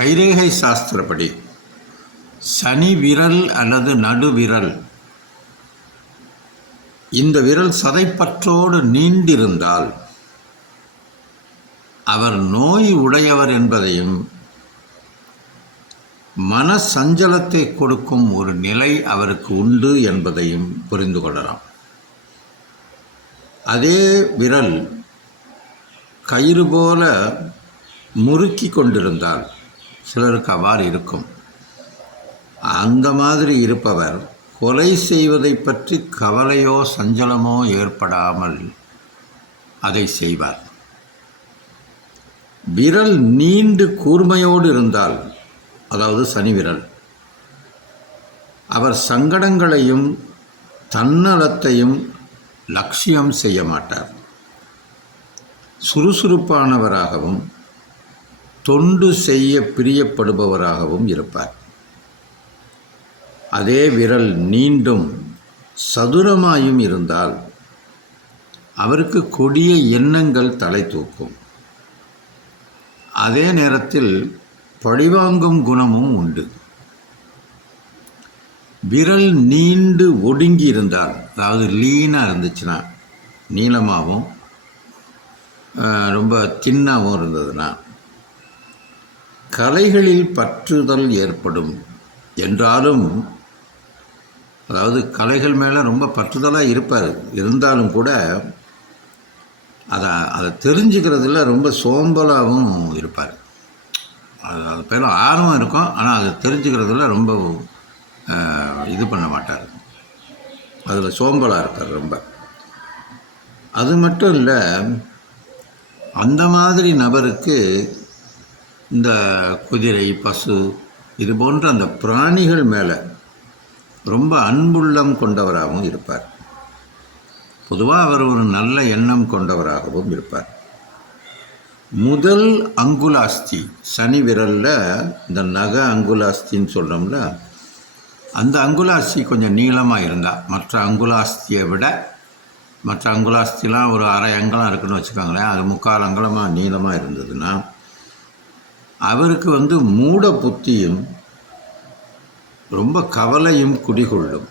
கைரேகை சாஸ்திரப்படி சனி விரல் அல்லது நடுவிரல் இந்த விரல் சதைப்பற்றோடு நீண்டிருந்தால் அவர் நோய் உடையவர் என்பதையும் மன சஞ்சலத்தை கொடுக்கும் ஒரு நிலை அவருக்கு உண்டு என்பதையும் புரிந்து கொள்ளலாம். அதே விரல் கயிறு போல முறுக்கி கொண்டிருந்தால் சிலருக்கு அவ்வாறு இருக்கும். அந்த மாதிரி இருப்பவர் கொலை செய்வதை பற்றி கவலையோ சஞ்சலமோ ஏற்படாமல் அதை செய்வார். விரல் நீண்டு கூர்மையோடு இருந்தால் அதாவது சனி விரல் அவர் சங்கடங்களையும் தன்னலத்தையும் லட்சியம் செய்ய மாட்டார். சுறுசுறுப்பானவராகவும் தொண்டு செய்ய பிரியப்படுபவராகவும் இருப்பார். அதே விரல் நீண்டும் சதுரமாயும் இருந்தால் அவருக்கு கொடிய எண்ணங்கள் தலை தூக்கும். அதே நேரத்தில் பழிவாங்கும் குணமும் உண்டு. விரல் நீண்டு ஒடுங்கி இருந்தால் அதாவது லீனாக இருந்துச்சுன்னா நீளமாகவும் ரொம்ப தின்னாகவும் இருந்ததுன்னா கலைகளில் பற்றுதல் ஏற்படும். என்றாலும் அதாவது கலைகள் மேலே ரொம்ப பற்றுதலாக இருப்பார். இருந்தாலும் கூட அதை அதை தெரிஞ்சுக்கிறதுல ரொம்ப சோம்பலாகவும் இருப்பார். அது அது பேர் ஆர்வம் இருக்கும். ஆனால் அதை தெரிஞ்சுக்கிறதுல ரொம்ப இது பண்ண மாட்டார். அதில் சோம்பலாக இருப்பார் ரொம்ப. அது மட்டும் இல்லை அந்த மாதிரி நபருக்கு இந்த குதிரை பசு இது போன்ற அந்த பிராணிகள் மேலே ரொம்ப அன்புள்ளம் கொண்டவராகவும் இருப்பார். பொதுவாக அவர் ஒரு நல்ல எண்ணம் கொண்டவராகவும் இருப்பார். முதல் அங்குலாஸ்தி சனி விரலில் இந்த நக அங்குலாஸ்தின்னு சொல்கிறோம்ல அந்த அங்குலாஸ்தி கொஞ்சம் நீளமாக இருந்தால் மற்ற அங்குலாஸ்தியை விட மற்ற அங்குலாஸ்திலாம் ஒரு அரை அங்கலம் இருக்குன்னு வச்சுக்கோங்களேன் அது முக்கால் அங்கலமாக நீளமாக இருந்ததுன்னா அவருக்கு வந்து மூட புத்தியும் ரொம்ப கவலையும் குடிகொள்ளும்.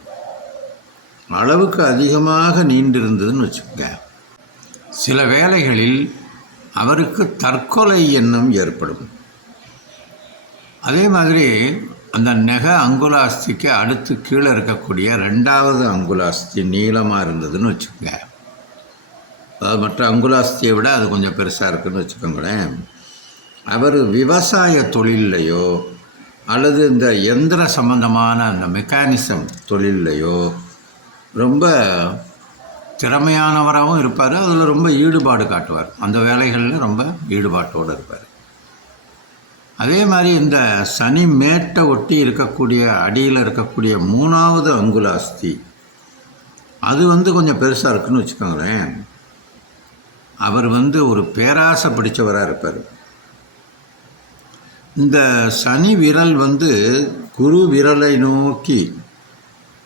அளவுக்கு அதிகமாக நீண்டிருந்ததுன்னு வச்சுக்கோங்க. சில வேளைகளில் அவருக்கு தற்கொலை எண்ணம் ஏற்படும். அதே மாதிரி அந்த நெக அங்குலாஸ்திக்கு அடுத்து கீழே இருக்கக்கூடிய ரெண்டாவது அங்குலாஸ்தி நீளமாக இருந்ததுன்னு வச்சுக்கோங்க. அதாவது மற்ற அங்குலாஸ்தியை விட அது கொஞ்சம் பெருசாக இருக்குதுன்னு வச்சுக்கோங்களேன். அவர் விவசாய தொழில்லையோ அல்லது இந்த எந்திர சம்பந்தமான அந்த மெக்கானிசம் தொழில்லையோ ரொம்ப திறமையானவராகவும் இருப்பார். அதில் ரொம்ப ஈடுபாடு காட்டுவார். அந்த வேலைகளில் ரொம்ப ஈடுபாட்டோடு இருப்பார். அதே மாதிரி இந்த சனி மேட்டை ஒட்டி இருக்கக்கூடிய அடியில் இருக்கக்கூடிய மூணாவது அங்குலாஸ்தி அது வந்து கொஞ்சம் பெருசாக இருக்குன்னு வச்சுக்கோங்களேன். அவர் வந்து ஒரு பேராசை பிடிச்சவராக இருப்பார். இந்த சனி விரல் வந்து குரு விரலை நோக்கி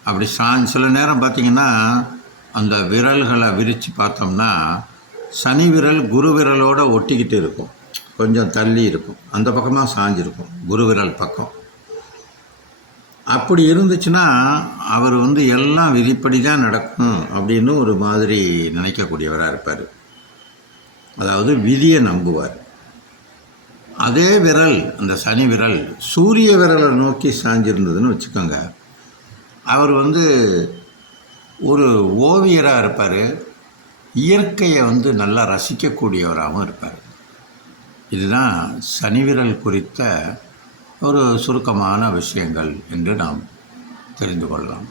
அப்படி சா சில நேரம் பார்த்தீங்கன்னா அந்த விரல்களை விரித்து பார்த்தோம்னா சனி விரல் குரு விரலோட ஒட்டிக்கிட்டு இருக்கும். கொஞ்சம் தள்ளி இருக்கும். அந்த பக்கமாக சாஞ்சிருக்கும். குரு விரல் பக்கம். அப்படி இருந்துச்சுன்னா அவர் வந்து எல்லாம் விதிப்படி தான் நடக்கும் அப்படின்னு ஒரு மாதிரி நினைக்கக்கூடியவராக இருப்பார். அதாவது விதியை நம்புவார். அதே விரல் அந்த சனி விரல் சூரிய விரலை நோக்கி சாஞ்சிருந்ததுன்னு வச்சுக்கோங்க. அவர் வந்து ஒரு ஓவியராக இருப்பார். இயற்கையை வந்து நல்லா ரசிக்கக்கூடியவராகவும் இருப்பார். இதுதான் சனி விரல் குறித்த ஒரு சுருக்கமான விஷயங்கள் என்று நாம் தெரிந்து கொள்ளலாம்.